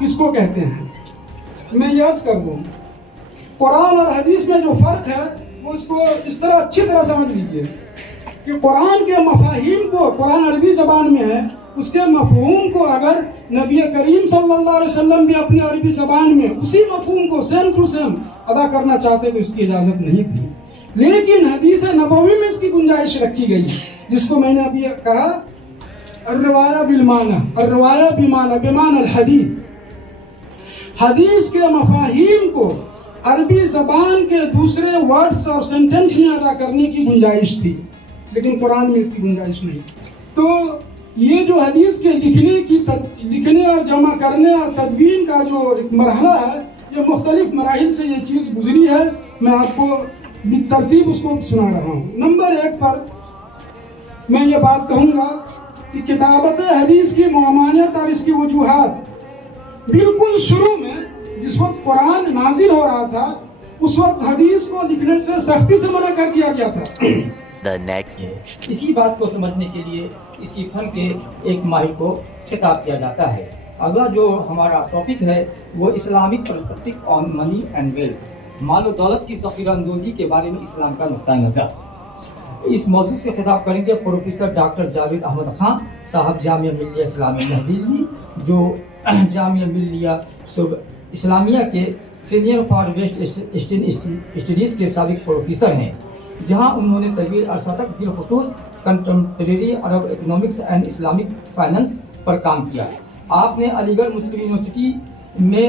किसको कहते हैं? मैं यर्ज कर दूँ, कुरान और हदीस में जो फ़र्क है वो इसको इस तरह अच्छी तरह समझ लीजिए कि कुरान के मफाहिम को, कुरान अरबी ज़बान में है, उसके मफहूम को अगर नबी करीम सल्लल्लाहु अलैहि वसल्लम भी अपनी अरबी ज़बान में उसी मफहूम को सेम टू सेम अदा करना चाहते तो इसकी इजाज़त नहीं थी। लेकिन हदीस नबवी में इसकी गुंजाइश रखी गई, जिसको मैंने अभी कहा अर्रवाया बिलमाना, अर्रवाया बिमाना बिमान अल हदीस। हदीस के मफाहिम को अरबी ज़बान के दूसरे वर्ड्स और सेंटेंस में अदा करने की गुंजाइश थी, लेकिन कुरान में इसकी गुंजाइश नहीं। तो ये जो हदीस के लिखने और जमा करने और तदवीन का जो एक मरहला है, ये मुख्तलिफ मराहिल से ये चीज़ गुजरी है। मैं आपको बितरतीब उसको सुना रहा हूँ। नंबर 1 पर मैं ये बात कहूँगा कि किताबत हदीस की ममानियत और इसकी वजूहात, बिल्कुल शुरू में जिस वक्त कुरान नाजिल हो रहा था उस वक्त हदीस को लिखने से सख्ती से मना कर दिया गया था। इसी बात को समझने के लिए इसी फन के एक माहिर को खिताब किया जाता है। अगला जो हमारा टॉपिक है वो Islamic perspective on money and wealth, माल और दौलत की ज़ख़ीरा अंदोज़ी के बारे में इस्लाम का नुक्ता नज़र। इस मौजू से खिताब करेंगे प्रोफेसर डॉक्टर जावेद अहमद खान साहब, जामिया मिल्लिया इस्लामिया दिल्ली, जो जामिया मिल्लिया इस्लामिया के senior for west Asian studies के साबिक़ प्रोफेसर हैं, जहां उन्होंने तवील अरसा तक बिलखुसूस contemporary Arab economics and Islamic finance पर काम किया। आपने अलीगढ़ मुस्लिम यूनिवर्सिटी में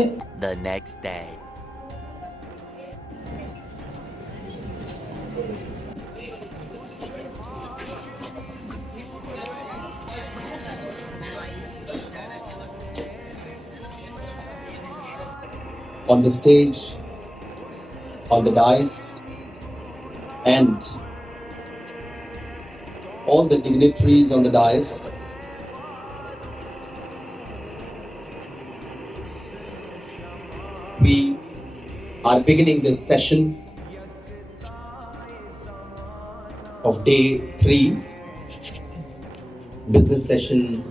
on the stage, on the dais, and all the dignitaries on the dais, we are beginning this session of day 3, business session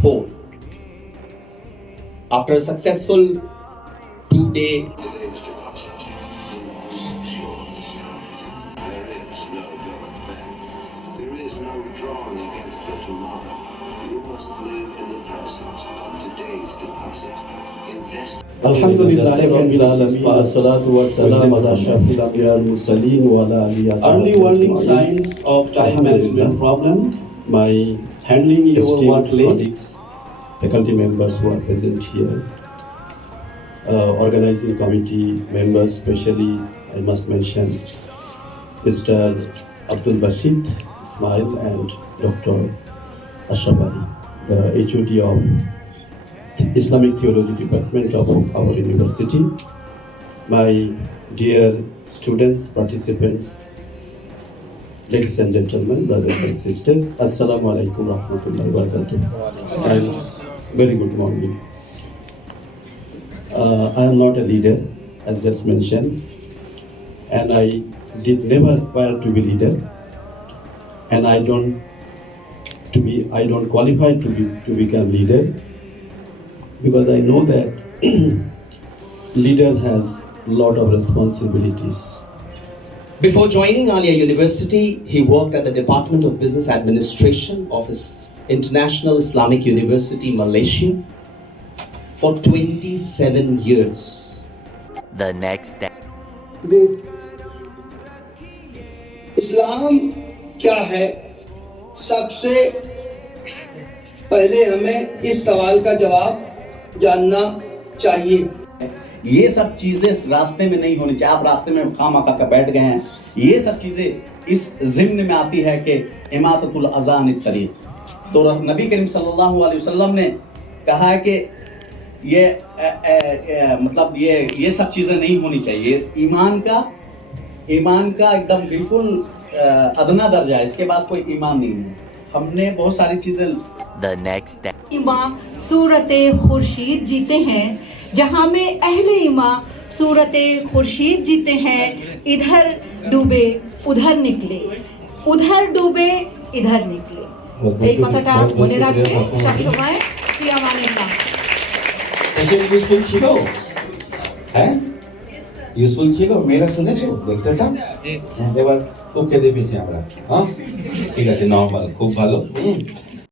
4. After a successful 2-day Alhamdulillah rabbil alamin wassalatu wassalamu ala ashrafil anbiya wal mursalin wa ala alihi wa sahbihi. Early warning signs of time management problem. My handling your colleagues, faculty members who are present here, organizing committee members, especially I must mention Mr. Abdul Bashid Ismail and Dr. Ashraf Ali, the HOD of Islamic Theology Department of our university, my dear students, participants, ladies and gentlemen, brothers and sisters, Assalamu alaikum wa rahmatullahi wa barakatuh. And very good morning. I am not a leader, as just mentioned, and I did never aspire to be leader, and I don't qualify to become leader, because I know that leaders has a lot of responsibilities. Before joining Alia University, he worked at the Department of Business Administration of International Islamic University, Malaysia, for 27 years. The next day. इस्लाम क्या है? सबसे पहले हमें इस सवाल का जवाब जानना चाहिए। ये सब चीजें रास्ते में नहीं होनी चाहिए। आप रास्ते में खामखा कर बैठ गए हैं, ये सब चीजें इस ज़िम्न में आती है कि इमाततुल अज़ान तरीक़। तो नबी करीम सल्लल्लाहु अलैहि वसल्लम ने कहा है कि मतलब ये सब चीजें नहीं होनी चाहिए। ईमान का एकदम बिल्कुल अदना दर्जा है, इसके बाद कोई ईमान नहीं है। हमने बहुत सारी चीजें The next day. इमाम सूरते खुर्शीद जीते हैं, जहाँ में अहले इमाम सूरते खुर्शीद जीते हैं। इधर डूबे उधर निकले, उधर डूबे इधर निकले। এই কথাটা মনে রাখবে সবসময়। সেশন ইউজফুল ছিল? হ্যাঁ, ইউজফুল ছিল? মেয়েরা শুনেছো লেকচারটা? এবার ওকে দিয়ে পেয়েছি আমরা। হ্যাঁ, ঠিক আছে, নর্মাল, খুব ভালো।